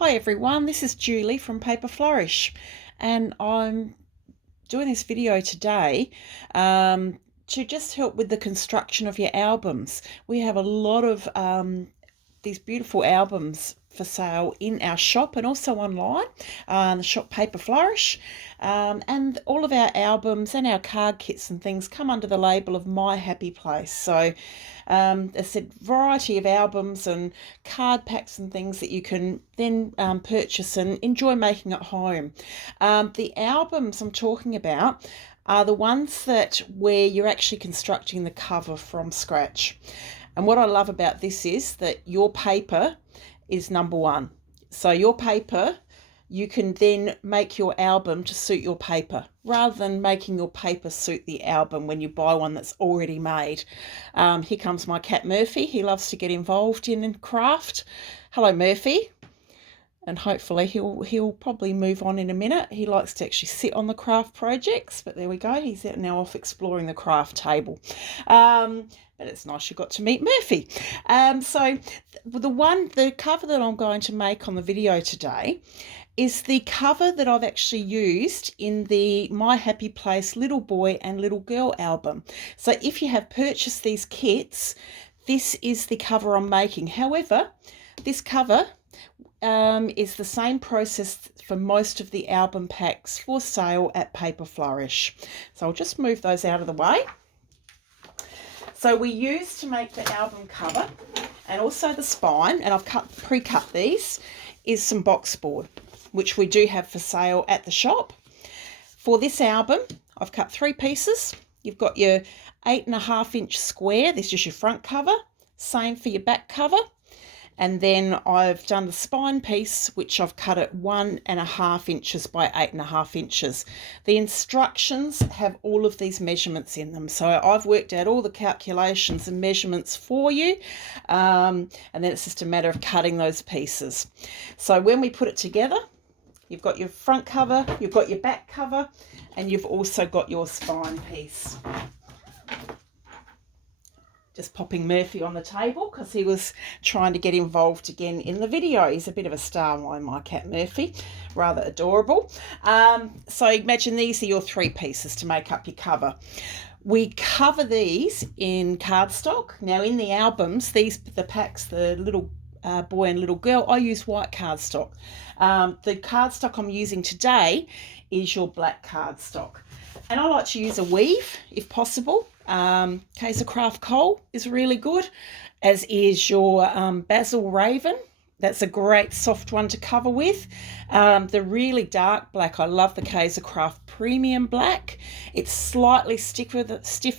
Hi everyone, this is Julie from Paper Flourish, and I'm doing this video today to just help with the construction of your albums. We have a lot of these beautiful albums for sale in our shop and also online, the shop Paper Flourish, and all of our albums and our card kits and things come under the label of My Happy Place. So there's a variety of albums and card packs and things that you can then purchase and enjoy making at home. The albums I'm talking about are the ones that where you're actually constructing the cover from scratch. And what I love about this is that your paper is number one. So your paper, you can then make your album to suit your paper rather than making your paper suit the album when you buy one that's already made. Here comes my cat Murphy. He loves to get involved in craft. Hello, Murphy. And hopefully he'll probably move on in a minute. He likes to actually sit on the craft projects, but there we go. He's out now off exploring the craft table. But it's nice you got to meet Murphy. So the cover that I'm going to make on the video today is the cover that I've actually used in the My Happy Place Little Boy and Little Girl album. So if you have purchased these kits, this is the cover I'm making. However, this cover is the same process for most of the album packs for sale at Paper Flourish. So I'll just move those out of the way. So we use to make the album cover and also the spine, and I've pre-cut these, is some box board, which we do have for sale at the shop. For this album, I've cut 3 pieces. You've got your 8.5-inch square. This is your front cover. Same for your back cover. And then I've done the spine piece, which I've cut at 1.5 inches by 8.5 inches. The instructions have all of these measurements in them. So I've worked out all the calculations and measurements for you. And then it's just a matter of cutting those pieces. So when we put it together, you've got your front cover, you've got your back cover, and you've also got your spine piece. Just popping Murphy on the table because he was trying to get involved again in the video. He's a bit of a star, my cat Murphy, rather adorable. So imagine these are your 3 pieces to make up your cover. We cover these in cardstock. Now in the albums, the packs, the little boy and little girl, I use white cardstock. The cardstock I'm using today is your black cardstock. And I like to use a weave if possible. Kaiser Craft Coal is really good, as is your Basil Raven. That's a great soft one to cover with. The really dark black, I love the Kaiser Craft Premium Black. It's slightly stiffer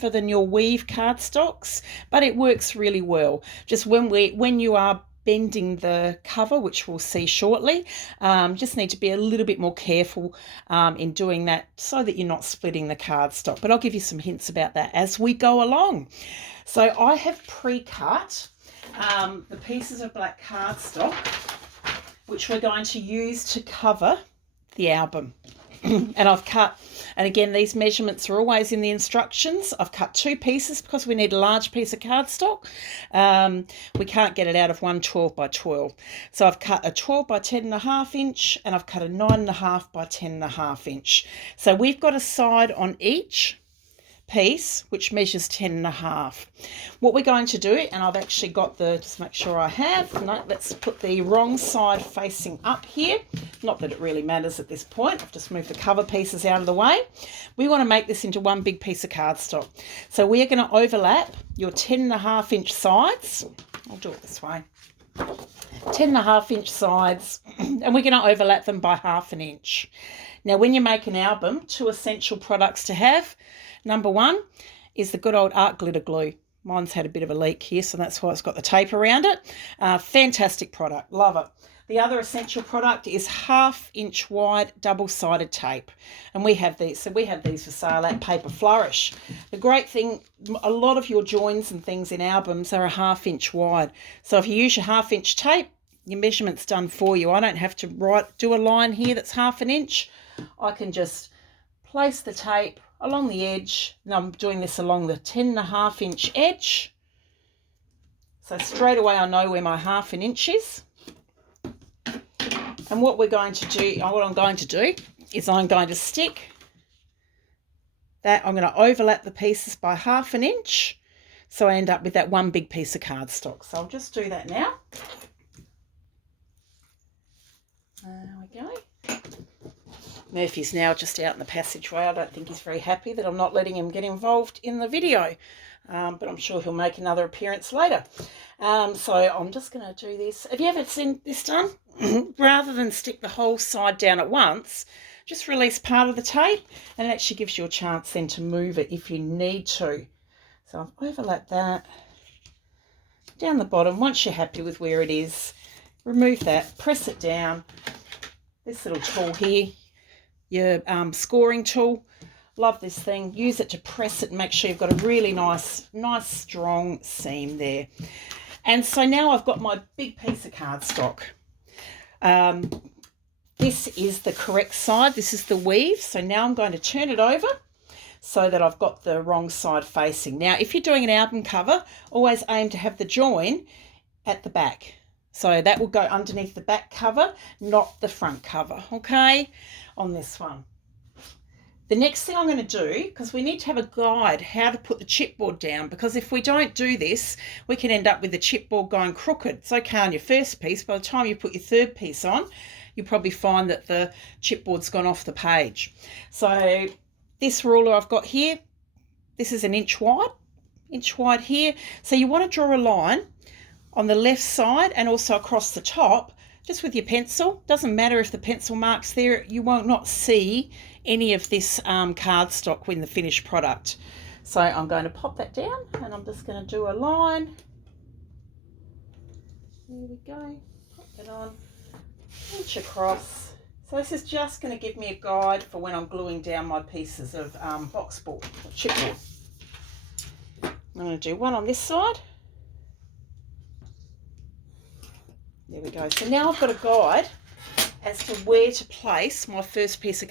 than your weave cardstocks, but it works really well. Just when you are bending the cover, which we'll see shortly, just need to be a little bit more careful in doing that so that you're not splitting the cardstock. But I'll give you some hints about that as we go along. So I have pre-cut the pieces of black cardstock, which we're going to use to cover the album. And I've cut, and again, these measurements are always in the instructions. I've cut 2 pieces because we need a large piece of cardstock. We can't get it out of one 12 by 12. So I've cut a 12 by 10.5 inch and I've cut a 9.5 by 10.5 inch. So we've got a side on each piece which measures 10.5. What we're going to do, and I've actually got just make sure I have, no, let's put the wrong side facing up here. Not that it really matters at this point. I've just moved the cover pieces out of the way. We want to make this into one big piece of cardstock. So we're going to overlap your 10.5 inch sides. I'll do it this way. 10.5 inch sides, and we're going to overlap them by 1/2 inch. Now, when you make an album, 2 essential products to have. Number 1 is the good old art glitter glue. Mine's had a bit of a leak here, so that's why it's got the tape around it. Fantastic product, love it. The other essential product is 1/2 inch wide double-sided tape. And we have these. So we have these for sale at Paper Flourish. The great thing, a lot of your joins and things in albums are 1/2 inch wide. So if you use your 1/2 inch tape, your measurement's done for you. I don't have to do a line here that's 1/2 inch. I can just place the tape along the edge. Now I'm doing this along the 10.5 inch edge. So straight away I know where my 1/2 inch is. And what we're going to do, what I'm going to do is I'm going to stick that, I'm going to overlap the pieces by 1/2 inch. So I end up with that one big piece of cardstock. So I'll just do that now. There we go. Murphy's now just out in the passageway. I don't think he's very happy that I'm not letting him get involved in the video. But I'm sure he'll make another appearance later. So I'm just going to do this. Have you ever seen this done? Rather than stick the whole side down at once, just release part of the tape, and it actually gives you a chance then to move it if you need to. So I've overlapped that down the bottom. Once you're happy with where it is, remove that, press it down. This little tool here, your scoring tool. Love this thing. Use it to press it and make sure you've got a really nice strong seam there. And so now I've got my big piece of cardstock. This is the correct side. This is the weave. So now I'm going to turn it over so that I've got the wrong side facing. Now, if you're doing an album cover, always aim to have the join at the back. So that will go underneath the back cover, not the front cover, okay, on this one. The next thing I'm going to do, because we need to have a guide how to put the chipboard down, because if we don't do this, we can end up with the chipboard going crooked. It's okay on your first piece. By the time you put your third piece on, you'll probably find that the chipboard's gone off the page. So this ruler I've got here, this is an inch wide here. So you want to draw a line on the left side and also across the top, just with your pencil. Doesn't matter if the pencil mark's there, you won't not see any of this cardstock in the finished product. So I'm going to pop that down and I'm just going to do a line. There we go, pop that on, inch across. So this is just going to give me a guide for when I'm gluing down my pieces of box board or chipboard. I'm going to do one on this side. There we go. So now I've got a guide as to where to place my first piece of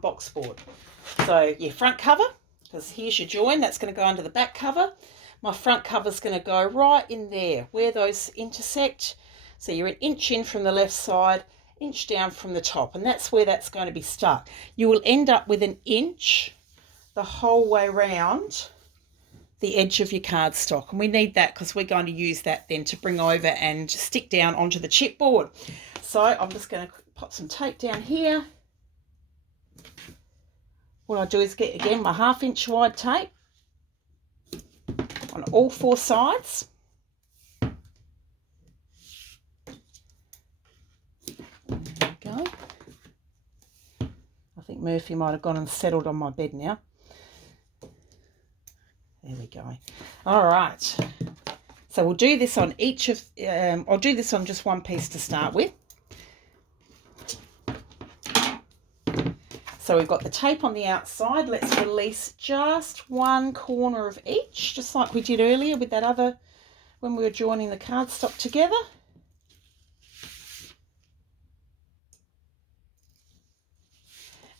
box board. So your front cover, because here's your join, that's going to go under the back cover. My front cover is going to go right in there where those intersect. So you're an inch in from the left side, inch down from the top, and that's where that's going to be stuck. You will end up with an inch the whole way around the edge of your cardstock, and we need that because we're going to use that then to bring over and stick down onto the chipboard. So I'm just going to pop some tape down here. What I do is get again my 1/2 inch wide tape on all 4 sides. There we go. I think Murphy might have gone and settled on my bed now. There we go. All right. So we'll do this on each of, I'll do this on just one piece to start with. So we've got the tape on the outside. Let's release just one corner of each, just like we did earlier with that other, when we were joining the cardstock together.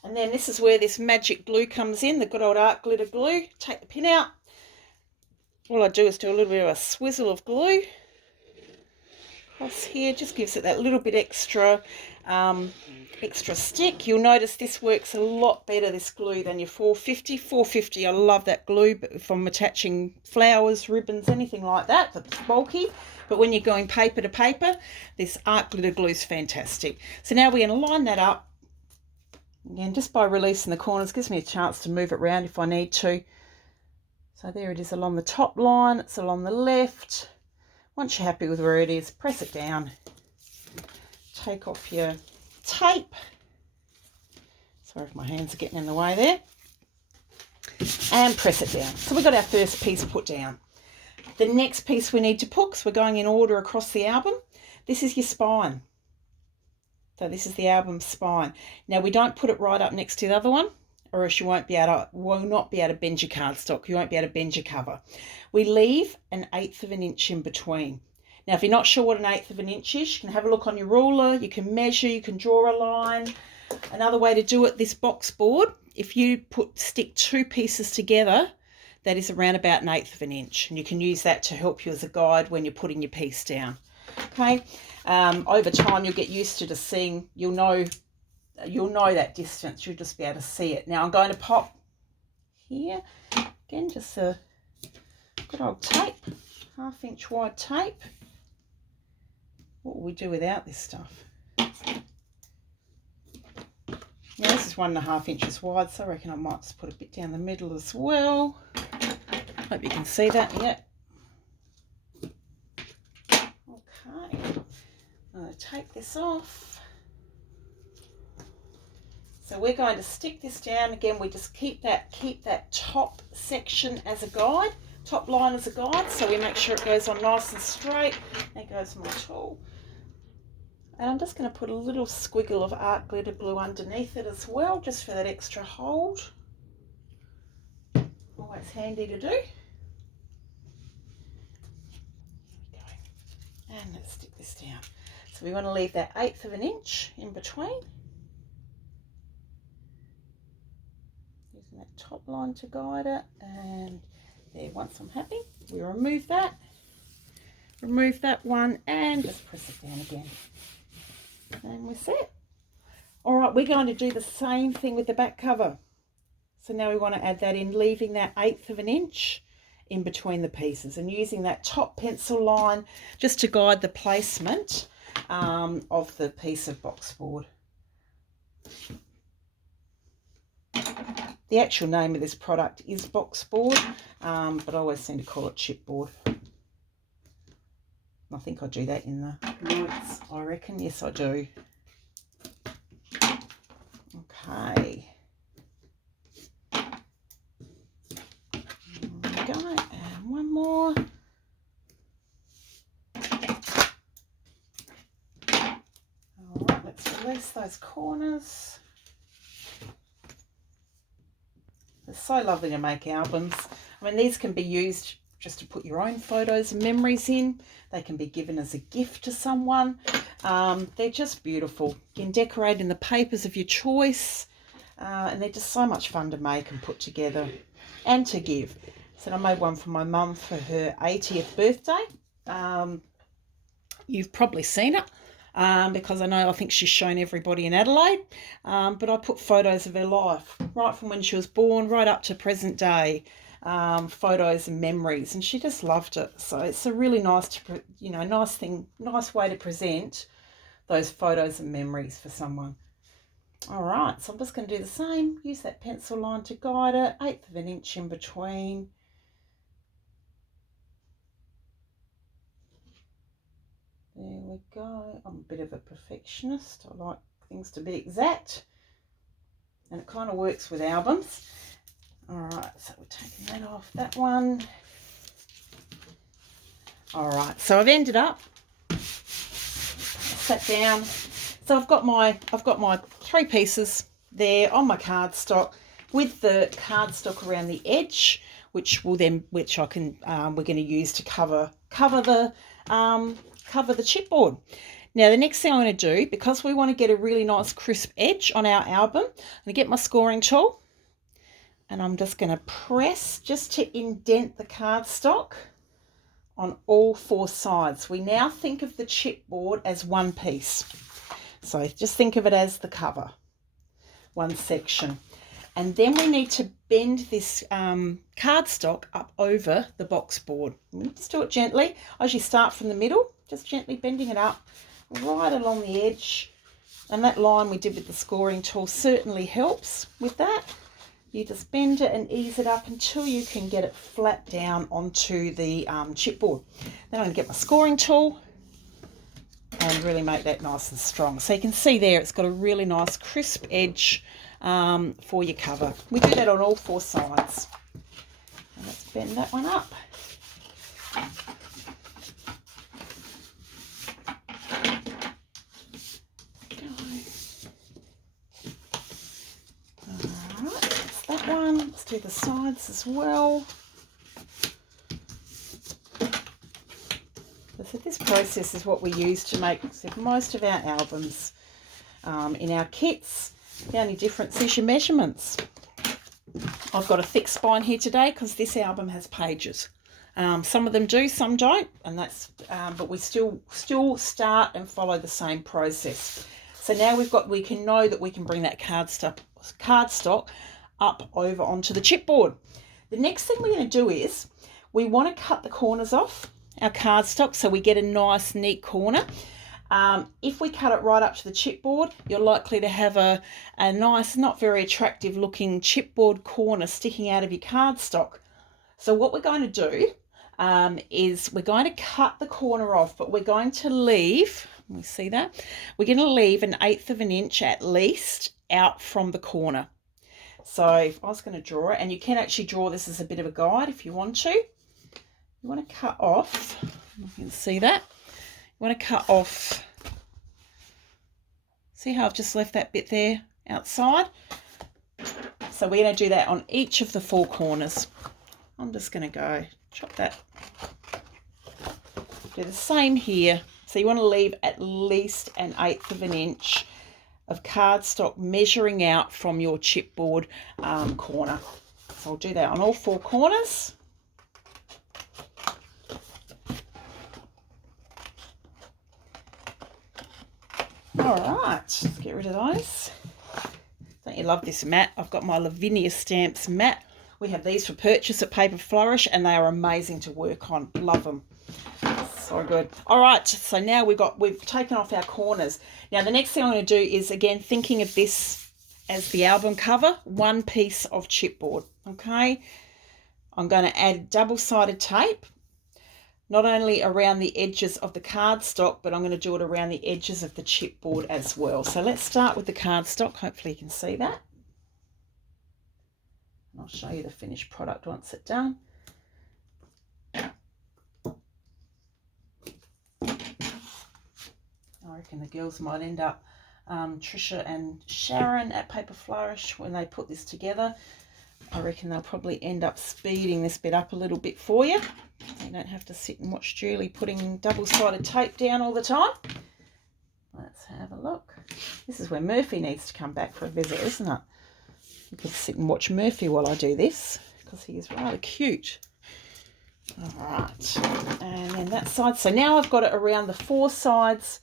And then this is where this magic glue comes in, the good old art glitter glue. Take the pin out. All I do is do a little bit of a swizzle of glue across here. Just gives it that little bit extra stick. You'll notice this works a lot better, this glue, than your 450. 450, I love that glue, but if I'm attaching flowers, ribbons, anything like that, that's bulky. But when you're going paper to paper, this art glitter glue is fantastic. So now we're going to line that up. Again, just by releasing the corners, gives me a chance to move it around if I need to. So there it is along the top line, it's along the left. Once you're happy with where it is, press it down. Take off your tape. Sorry if my hands are getting in the way there. And press it down. So we've got our first piece put down. The next piece we need to put, because we're going in order across the album, this is your spine. So this is the album spine. Now we don't put it right up next to the other one, or else you will not be able to bend your cardstock. You won't be able to bend your cover. We leave an 1/8 of an inch in between. Now, if you're not sure what an 1/8 of an inch is, you can have a look on your ruler. You can measure. You can draw a line. Another way to do it, this box board, if you stick 2 pieces together, that is around about an 1/8 of an inch, and you can use that to help you as a guide when you're putting your piece down. Okay, over time you'll get used to just seeing, you'll know that distance, you'll just be able to see it. Now I'm going to pop here, again, just a good old tape, 1/2 inch wide tape. What will we do without this stuff? Now this is 1.5 inches wide, so I reckon I might just put a bit down the middle as well. Hope you can see that. Yep. Okay, I'm going to take this off. So we're going to stick this down again. We just keep that top section as a guide, top line as a guide, so we make sure it goes on nice and straight. There goes my tool. And I'm just going to put a little squiggle of art glitter glue underneath it as well, just for that extra hold. Always handy to do. Here we go. And let's stick this down. So we want to leave that 1/8 of an inch in between. Using that top line to guide it. And there, once I'm happy, we remove that. Remove that one and just press it down again. And we're set. All right, we're going to do the same thing with the back cover. So now we want to add that in, leaving that 1/8 of an inch in between the pieces and using that top pencil line just to guide the placement of the piece of box board. The actual name of this product is box board, but I always seem to call it chipboard. I think I do that in the notes, I reckon. Yes, I do. Okay. There we go. And one more. All right, let's release those corners. It's so lovely to make albums. I mean, these can be used just to put your own photos and memories in. They can be given as a gift to someone. They're just beautiful. You can decorate in the papers of your choice, and they're just so much fun to make and put together and to give. So I made one for my mum for her 80th birthday. You've probably seen it because I think she's shown everybody in Adelaide, but I put photos of her life, right from when she was born right up to present day. Photos and memories, and she just loved it. So it's a really nice, nice way to present those photos and memories for someone. All right, so I'm just going to do the same. Use that pencil line to guide it, 1/8 of an inch in between. There we go. I'm a bit of a perfectionist. I like things to be exact, and it kind of works with albums. All right, so we're taking that off, that one. All right, so I've ended up, sat down. So I've got my 3 pieces there on my cardstock with the cardstock around the edge, which I can we're going to use to cover the chipboard. Now the next thing I'm going to do, because we want to get a really nice crisp edge on our album, I'm going to get my scoring tool. And I'm just going to press just to indent the cardstock on all 4 sides. We now think of the chipboard as one piece. So just think of it as the cover, one section. And then we need to bend this cardstock up over the box board. Just do it gently as you start from the middle, just gently bending it up right along the edge. And that line we did with the scoring tool certainly helps with that. You just bend it and ease it up until you can get it flat down onto the chipboard. Then I'm going to get my scoring tool and really make that nice and strong. So you can see there it's got a really nice crisp edge for your cover. We do that on all 4 sides. And let's bend that one up. Let's do the sides as well. So this process is what we use to make most of our albums in our kits. The only difference is your measurements. I've got a thick spine here today because this album has pages. Some of them do, some don't, and that's but we still start and follow the same process. So now we can know that we can bring that cardstock up over onto the chipboard. The next thing we're going to do is we want to cut the corners off our cardstock so we get a nice neat corner. If we cut it right up to the chipboard, you're likely to have a nice, not very attractive looking chipboard corner sticking out of your cardstock. So what we're going to do is we're going to cut the corner off, but we're going to leave, we see that? We're going to leave 1/8 of an inch at least out from the corner. So if I was going to draw it, and you can actually draw this as a bit of a guide if you want to. You want to cut off, you can see that. You want to cut off, see how I've just left that bit there outside? So we're going to do that on each of the 4 corners. I'm just going to go chop that. Do the same here. So you want to leave at least 1/8 of an inch of cardstock measuring out from your chipboard corner. So I'll do that on all 4 corners. All right, let's get rid of those. Don't you love this mat? I've got my Lavinia Stamps mat. We have these for purchase at Paper Flourish, and they are amazing to work on. Love them. So good. All right, so now we've taken off our corners. Now the next thing I'm going to do is, again, thinking of this as the album cover, 1 piece of chipboard. Okay, I'm going to add double-sided tape, not only around the edges of the cardstock, but I'm going to do it around the edges of the chipboard as well. So let's start with the cardstock. Hopefully you can see that. I'll show you the finished product once it's done. I reckon the girls might end up, Trisha and Sharon at Paper Flourish, when they put this together, I reckon they'll probably end up speeding this bit up a little bit for you. You don't have to sit and watch Julie putting double-sided tape down all the time. Let's have a look. This is where Murphy needs to come back for a visit, isn't it? You could sit and watch Murphy while I do this, because he is rather cute. All right, and then that side. So now I've got it around the 4 sides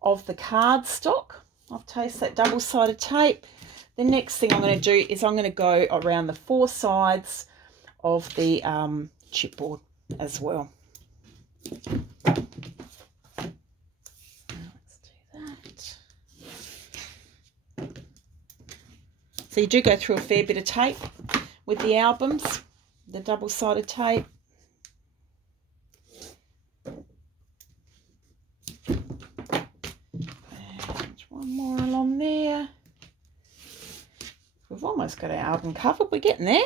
of the cardstock. I've tasted that double-sided tape. The next thing I'm going to do is I'm going to go around the 4 sides of the chipboard as well. Let's do that. So you do go through a fair bit of tape with the albums, the double-sided tape. And one more along there. We've almost got our album covered. We're getting there.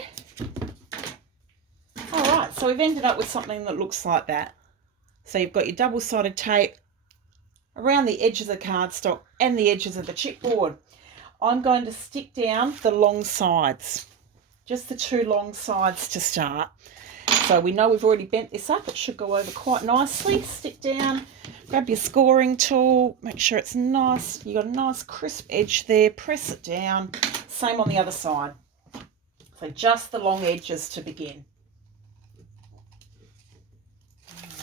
All right, so we've ended up with something that looks like that. So you've got your double-sided tape around the edges of the cardstock and the edges of the chipboard. I'm going to stick down the long sides, just the 2 long sides to start. So we know we've already bent this up. It should go over quite nicely. Stick down, grab your scoring tool, make sure it's nice. You've got a nice crisp edge there. Press it down. Same on the other side. So just the long edges to begin.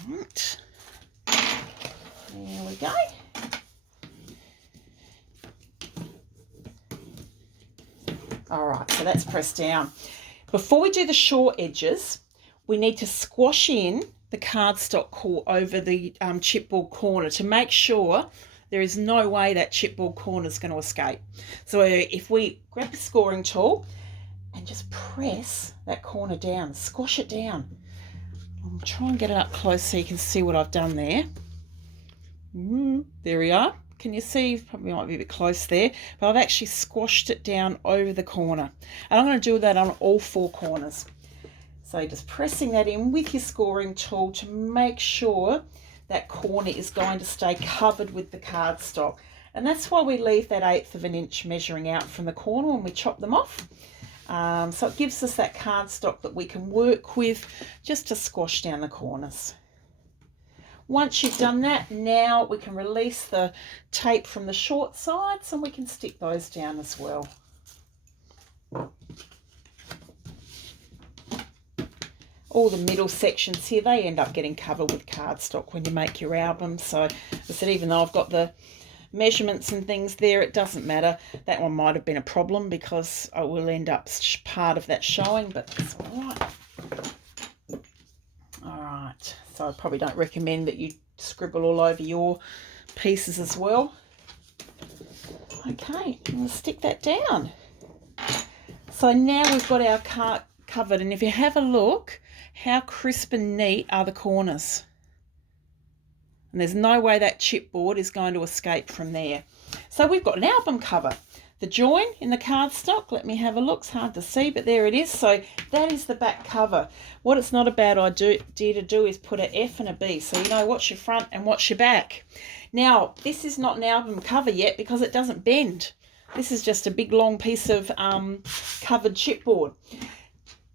All right. There we go. All right, so that's pressed down. Before we do the short edges, we need to squash in the cardstock core over the chipboard corner to make sure there is no way that chipboard corner is going to escape. So if we grab the scoring tool and just press that corner down, squash it down. I'll try and get it up close so you can see what I've done there. There we are. Can you see? Probably might be a bit close there, but I've actually squashed it down over the corner. And I'm going to do that on all 4 corners. So just pressing that in with your scoring tool to make sure that corner is going to stay covered with the cardstock. And that's why we leave that 1/8 of an inch measuring out from the corner when we chop them off. So it gives us that cardstock that we can work with just to squash down the corners. Once you've done that, now we can release the tape from the short sides and we can stick those down as well. all the middle sections here, they end up getting covered with cardstock when you make your album. So I said, even though I've got the measurements and things there, it doesn't matter. That one might have been a problem because I will end up part of that showing, but that's all right. All right, so I probably don't recommend that you scribble all over your pieces as well. Okay, I'm going to stick that down. So now we've got our card covered, and if you have a look, how crisp and neat are the corners. And there's no way that chipboard is going to escape from there. So we've got an album cover. The join in the cardstock, let me have a look. It's hard to see, but there it is. So that is the back cover. What it's not a bad idea to do is put an F and a B, so you know what's your front and what's your back. Now, this is not an album cover yet because it doesn't bend. This is just a big long piece of covered chipboard.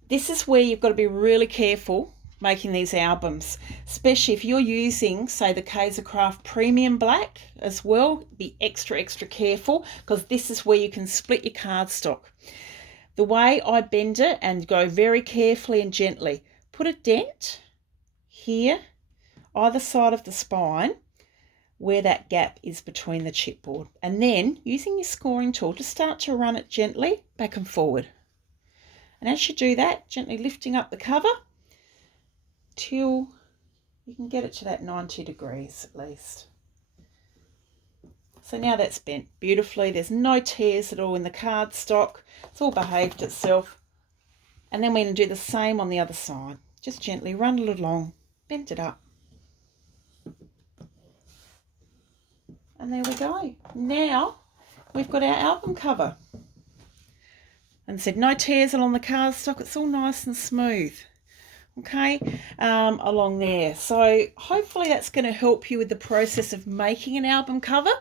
This is where you've got to be really careful making these albums, especially if you're using, say, the Kaiser Craft Premium Black as well. Be extra careful, because this is where you can split your cardstock. The way I bend it, and go very carefully and gently, put a dent here either side of the spine where that gap is between the chipboard, and then using your scoring tool to start to run it gently back and forward. And as you do that, gently lifting up the cover till you can get it to that 90 degrees at least. So now that's bent beautifully. There's no tears at all in the cardstock. It's all behaved itself. And then we're going to do the same on the other side. Just gently run it along, bend it up. And there we go. Now we've got our album cover. And said no tears along the cardstock. It's all nice and smooth. Okay, along there. So hopefully that's going to help you with the process of making an album cover.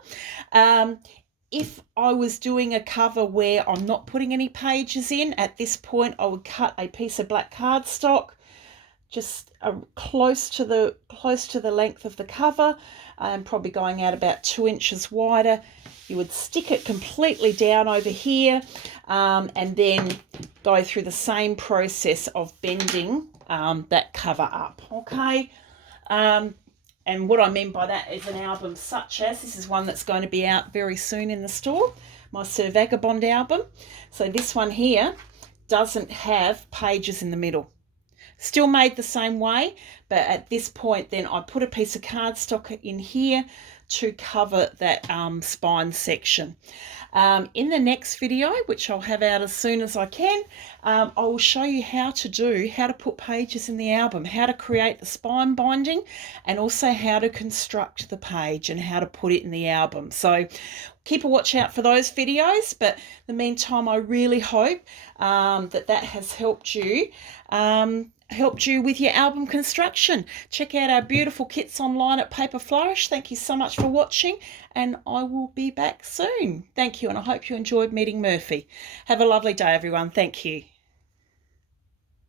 If I was doing a cover where I'm not putting any pages in, at this point I would cut a piece of black cardstock just close to the length of the cover, and probably going out about 2 inches wider. You would stick it completely down over here, and then go through the same process of bending that cover up. Okay, and what I mean by that is an album such as, this is one that's going to be out very soon in the store, my Sir Vagabond album. So this one here doesn't have pages in the middle. Still made the same way, but at this point then I put a piece of cardstock in here to cover that spine section. In the next video, which I'll have out as soon as I can, I will show you how to put pages in the album, how to create the spine binding, and also how to construct the page and how to put it in the album. So keep a watch out for those videos, but in the meantime, I really hope that has helped you with your album construction. Check out our beautiful kits online at Paper Flourish. Thank you so much for watching, and I will be back soon. Thank you, and I hope you enjoyed meeting Murphy. Have a lovely day, everyone. Thank you.